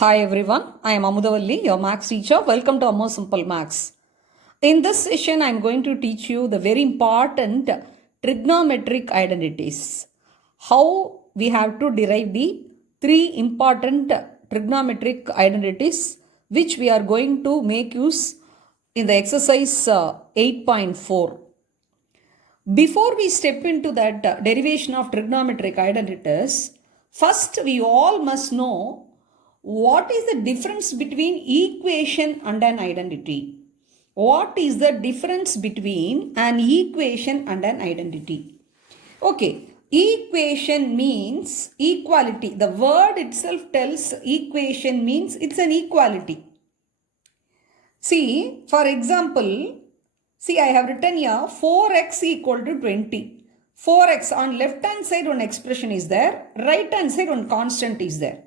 Hi everyone, I am Amuthavalli, your Maths teacher. Welcome to Ammu Simple Maths. In this session, I am going to teach you the very important trigonometric identities. How we have to derive the three important trigonometric identities which we are going to make use in the exercise 8.4. Before we step into that derivation of trigonometric identities, first we all must know what is the difference between equation and an identity? What is the difference between an equation and an identity? Okay, equation means equality. The word itself tells equation means it's an equality. See, for example, see I have written here 4x equal to 20. 4x on left hand side one expression is there, right hand side one constant is there.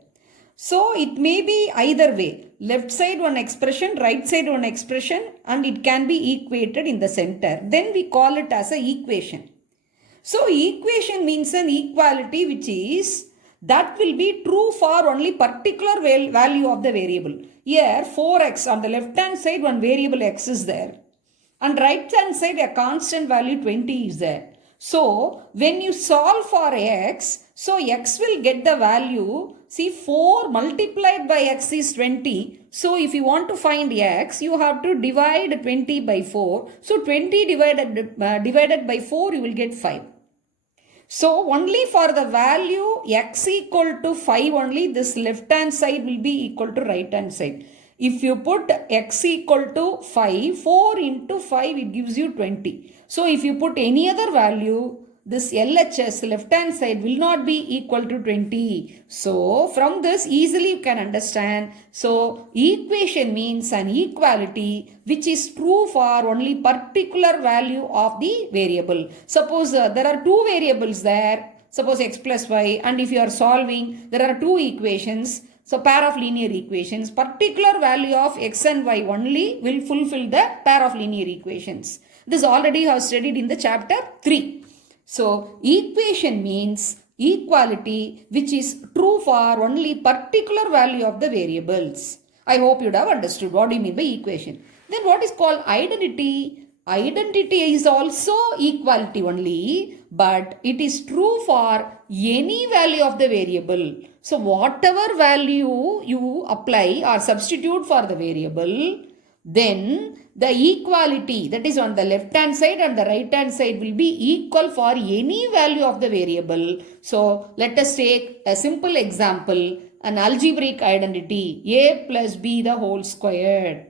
So it may be either way, left side one expression, right side one expression, and it can be equated in the center. Then we call it as an equation. So equation means an equality which is that will be true for only particular value of the variable. Here 4x on the left hand side one variable x is there, and right hand side a constant value 20 is there. So when you solve for x, so x will get the value. See, 4 multiplied by x is 20. So if you want to find x, you have to divide 20 by 4. So 20 divided by 4, you will get 5. So only for the value x equal to 5 only, this left hand side will be equal to right hand side. If you put x equal to 5, 4 into 5, it gives you 20. So if you put any other value, this LHS left hand side will not be equal to 20. So from this easily you can understand. So equation means an equality which is true for only particular value of the variable. Suppose there are two variables there. Suppose x plus y, and if you are solving, there are two equations. So pair of linear equations, particular value of x and y only will fulfill the pair of linear equations. This already have studied in the chapter 3. So equation means equality which is true for only particular value of the variables. I hope you would have understood what do you mean by equation. Then what is called identity? Identity is also equality only, but it is true for any value of the variable. So whatever value you apply or substitute for the variable, then the equality that is on the left hand side and the right hand side will be equal for any value of the variable. So let us take a simple example, an algebraic identity, a plus b the whole squared.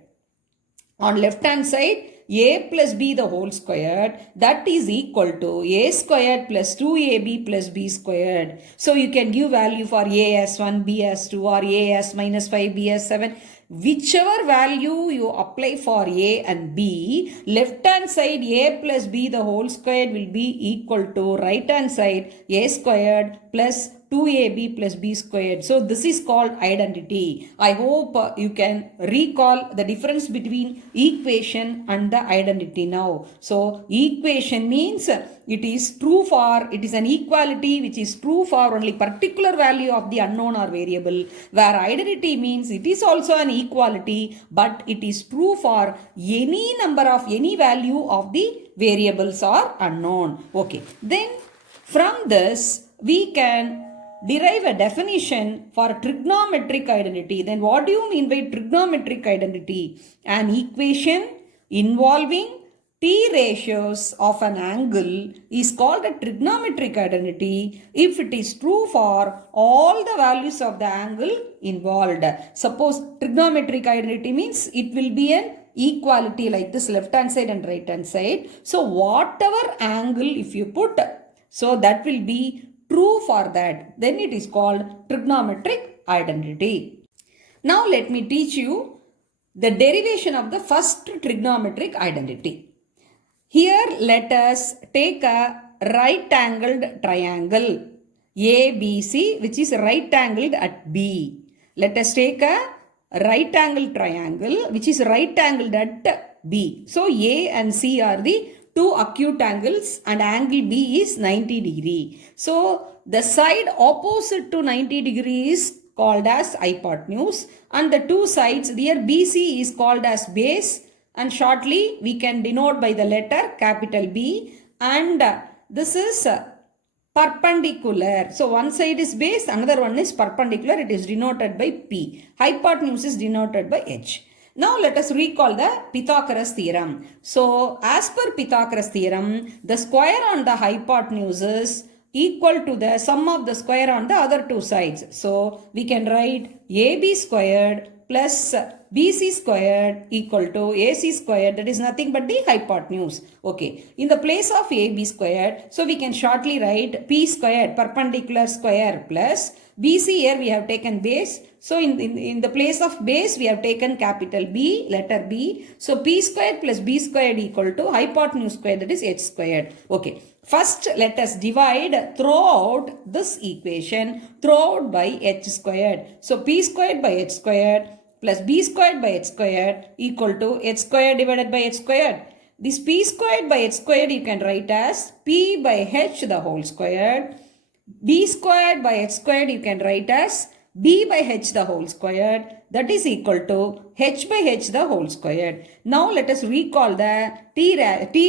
On left hand side, a plus b the whole squared, that is equal to a squared plus 2ab plus b squared. So you can give value for a as 1, b as 2, or a as minus 5, b as 7. Whichever value you apply for a and b, left hand side a plus b the whole squared will be equal to right hand side a squared plus 2ab plus b squared. So this is called identity. I hope you can recall the difference between equation and the identity now. So equation means it is an equality which is true for only particular value of the unknown or variable, where identity means it is also an equality, but it is true for any number of any value of the variables or unknown. Okay, then from this we can derive a definition for a trigonometric identity. Then what do you mean by trigonometric identity? An equation involving t ratios of an angle is called a trigonometric identity if it is true for all the values of the angle involved. Suppose trigonometric identity means it will be an equality like this, left hand side and right hand side. So whatever angle if you put, so that will be true for that, then it is called trigonometric identity. Now let me teach you the derivation of the first trigonometric identity. Here let us take a right angled triangle ABC which is right angled at B. Let us take a right angled triangle which is right angled at B. So A and C are the two acute angles and angle B is 90 degree. So the side opposite to 90 degree is called as hypotenuse, and the two sides here BC is called as base, and shortly we can denote by the letter capital B, and this is perpendicular. So one side is base, another one is perpendicular. It is denoted by P. Hypotenuse is denoted by H. Now let us recall the Pythagoras theorem. So as per Pythagoras theorem, the square on the hypotenuse is equal to the sum of the square on the other two sides. So we can write AB squared plus BC squared equal to AC squared, that is nothing but the hypotenuse. Okay, in the place of AB squared, so we can shortly write P squared, perpendicular square, plus BC, here we have taken base. So in the place of base, we have taken capital B, letter B. So P squared plus B squared equal to hypotenuse squared, that is H squared. Okay, first let us divide throughout this equation throughout by H squared. So P squared by H squared plus B squared by H squared equal to H squared divided by H squared. This P squared by H squared you can write as P by H the whole squared. B squared by H squared you can write as B by H the whole squared, that is equal to H by H the whole squared. Now let us recall the T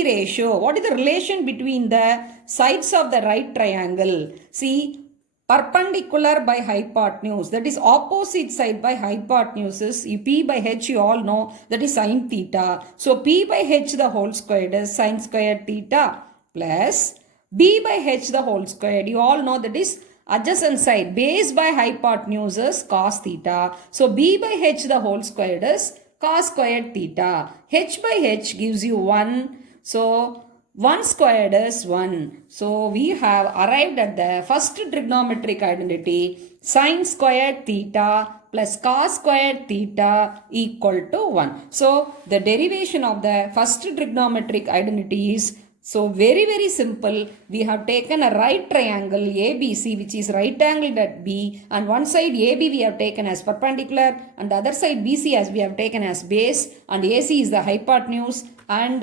ratio. What is the relation between the sides of the right triangle? See, perpendicular by hypotenuse, that is opposite side by hypotenuse is P by H, you all know, that is sin theta. So P by H the whole squared is sin squared theta plus B by H the whole squared, you all know, that is adjacent side. Base by hypotenuse is cos theta. So B by H the whole squared is cos squared theta. H by H gives you 1. So 1 squared is 1. So we have arrived at the first trigonometric identity, sin squared theta plus cos squared theta equal to 1. So the derivation of the first trigonometric identity is so very simple. We have taken a right triangle ABC, which is right angled at B, and one side AB we have taken as perpendicular, and the other side BC as we have taken as base, and AC is the hypotenuse. And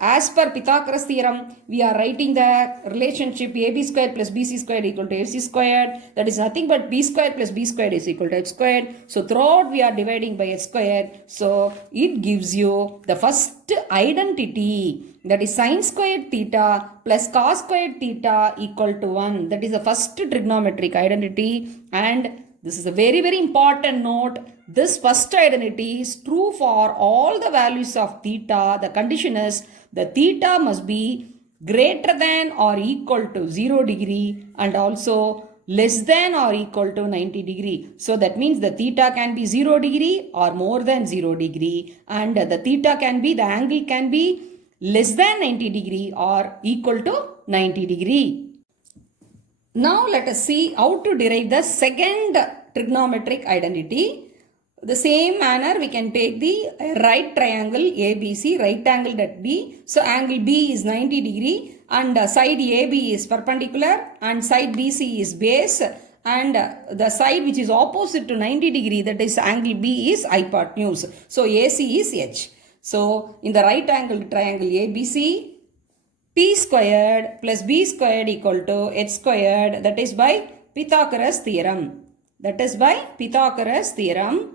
as per Pythagoras theorem, we are writing the relationship AB squared plus BC squared equal to AC squared. That is nothing but B squared plus B squared is equal to H squared. So throughout we are dividing by H squared. So it gives you the first identity, that is sin squared theta plus cos squared theta equal to 1. That is the first trigonometric identity. And this is a very important note. This first identity is true for all the values of theta. The condition is the theta must be greater than or equal to 0 degree and also less than or equal to 90 degree. So that means the theta can be 0 degree or more than 0 degree, and the theta can be, the angle can be less than 90 degree or equal to 90 degree. Now let us see how to derive the second trigonometric identity. The same manner we can take the right triangle ABC, right angled at B. So angle B is 90 degree and side AB is perpendicular and side BC is base, and the side which is opposite to 90 degree, that is angle B, is hypotenuse. So AC is H. So in the right angled triangle ABC, P squared plus B squared equal to H squared, that is by Pythagoras theorem. That is by Pythagoras theorem.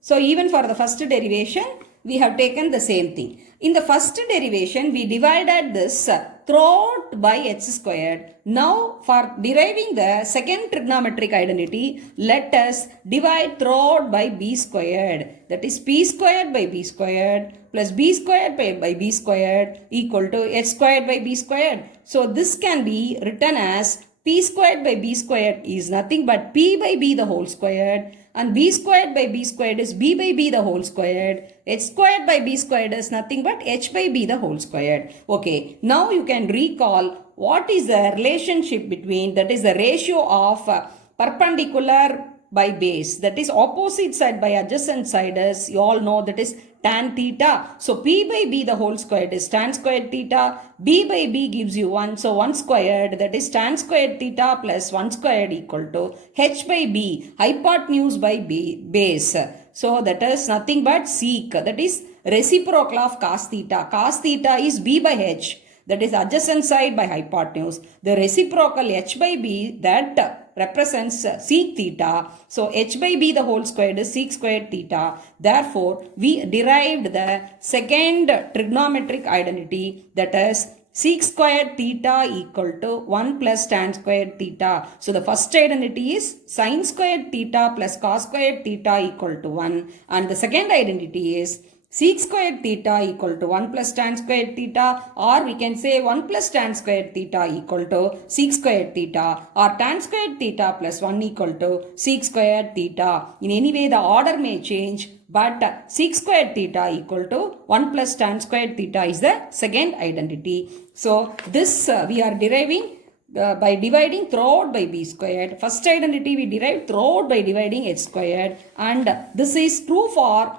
So even for the first derivation, we have taken the same thing. In the first derivation, we divided this throughout by H squared. Now for deriving the second trigonometric identity, let us divide throughout by B squared. That is P squared by B squared plus B squared by B squared equal to H squared by B squared. So this can be written as P squared by B squared is nothing but P by B the whole squared, and B squared by B squared is B by B the whole squared. H squared by B squared is nothing but H by B the whole squared. Okay, now you can recall what is the relationship between, that is the ratio of perpendicular by base, that is opposite side by adjacent side, is you all know, that is tan theta. So P by B the whole squared is tan squared theta. B by B gives you 1. So 1 squared, that is tan squared theta plus 1 squared equal to H by B, hypotenuse by B, base. So that is nothing but sec, that is reciprocal of cos theta. Cos theta is B by H, that is adjacent side by hypotenuse. The reciprocal H by B, that represents sec theta. So h by b the whole squared is sec squared theta. Therefore, we derived the second trigonometric identity, that is sec squared theta equal to 1 plus tan squared theta. So the first identity is sin squared theta plus cos squared theta equal to 1. And the second identity is sec squared theta equal to 1 plus tan squared theta, or we can say 1 plus tan squared theta equal to sec squared theta, or tan squared theta plus 1 equal to sec squared theta. In any way the order may change, but sec squared theta equal to 1 plus tan squared theta is the second identity. So this we are deriving by dividing throughout by b squared. First identity we derived throughout by dividing h squared, and this is true for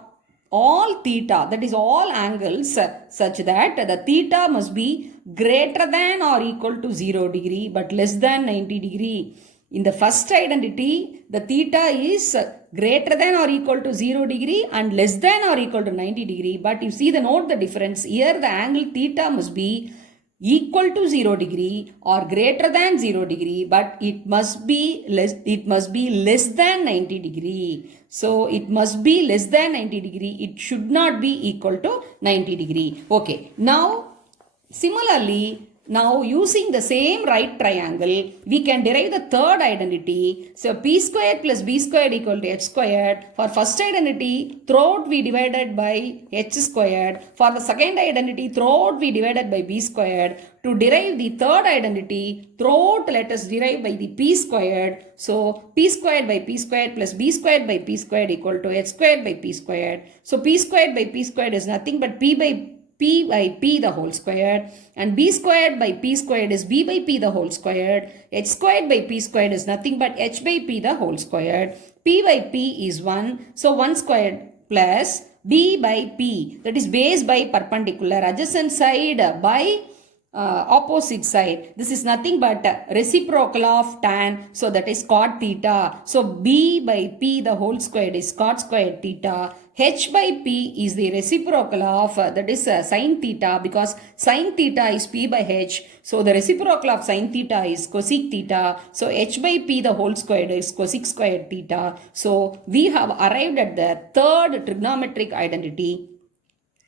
all theta, that is all angles, such that the theta must be greater than or equal to 0 degree but less than 90 degree. In the first identity, the theta is greater than or equal to 0 degree and less than or equal to 90 degree. But you see note the difference. Here the angle theta must be equal to 0 degree or greater than 0 degree, but it must be less than 90 degree. So it must be less than 90 degree. It should not be equal to 90 degree. Okay. Now, similarly, now using the same right triangle, we can derive the third identity. So p squared plus b squared equal to h squared. For first identity, throughout we divided by h squared. For the second identity, throughout we divided by b squared. To derive the third identity, throughout let us derive by the p squared. So p squared by p squared plus b squared by p squared equal to h squared by p squared. So p squared by p squared is nothing but p by p the whole squared, and b squared by p squared is b by p the whole squared. H squared by p squared is nothing but h by p the whole squared. P by p is 1, so 1 squared plus b by p, that is base by perpendicular, adjacent side by opposite side. This is nothing but reciprocal of tan, so that is cot theta. So b by p the whole squared is cot squared theta. H by p is the reciprocal of that is sin theta, because sin theta is p by h. So the reciprocal of sin theta is cosec theta. So h by p the whole squared is cosec squared theta. So we have arrived at the third trigonometric identity.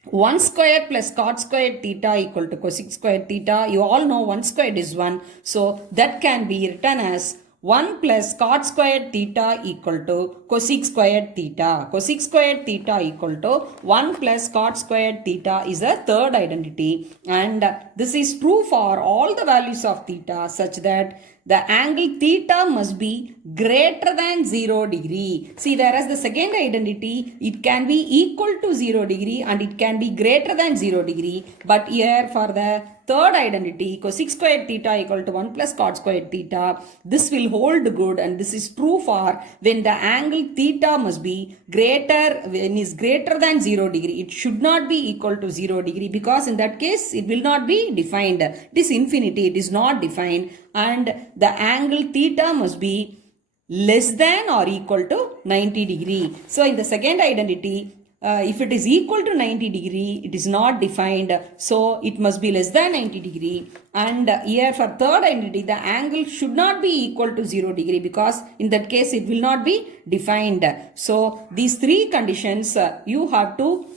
1 squared plus cot squared theta equal to cosec squared theta. You all know 1 squared is 1. So that can be written as 1 plus cot squared theta equal to cosec squared theta. Cosec squared theta equal to 1 plus cot squared theta is a third identity. And this is true for all the values of theta, such that the angle theta must be greater than 0 degree. See, whereas the second identity, it can be equal to 0 degree and it can be greater than 0 degree. But here for the third identity, cosec squared theta equal to 1 plus cot squared theta, this will hold good, and this is true for when the angle theta must be greater, when is greater than 0 degree. It should not be equal to 0 degree, because in that case it will not be defined. It is infinity, it is not defined, and the angle theta must be less than or equal to 90 degree. So in the second identity, if it is equal to 90 degree, it is not defined. So it must be less than 90 degree. And here for third identity, the angle should not be equal to 0 degree, because in that case it will not be defined. So these three conditions you have to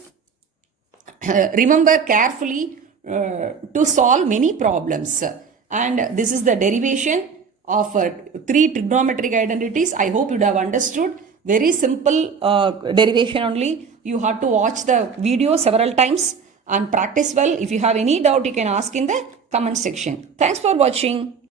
remember carefully to solve many problems. And this is the derivation of three trigonometric identities. I hope you have understood. Very simple derivation only. You have to watch the video several times and practice well. If you have any doubt, you can ask in the comment section. Thanks for watching.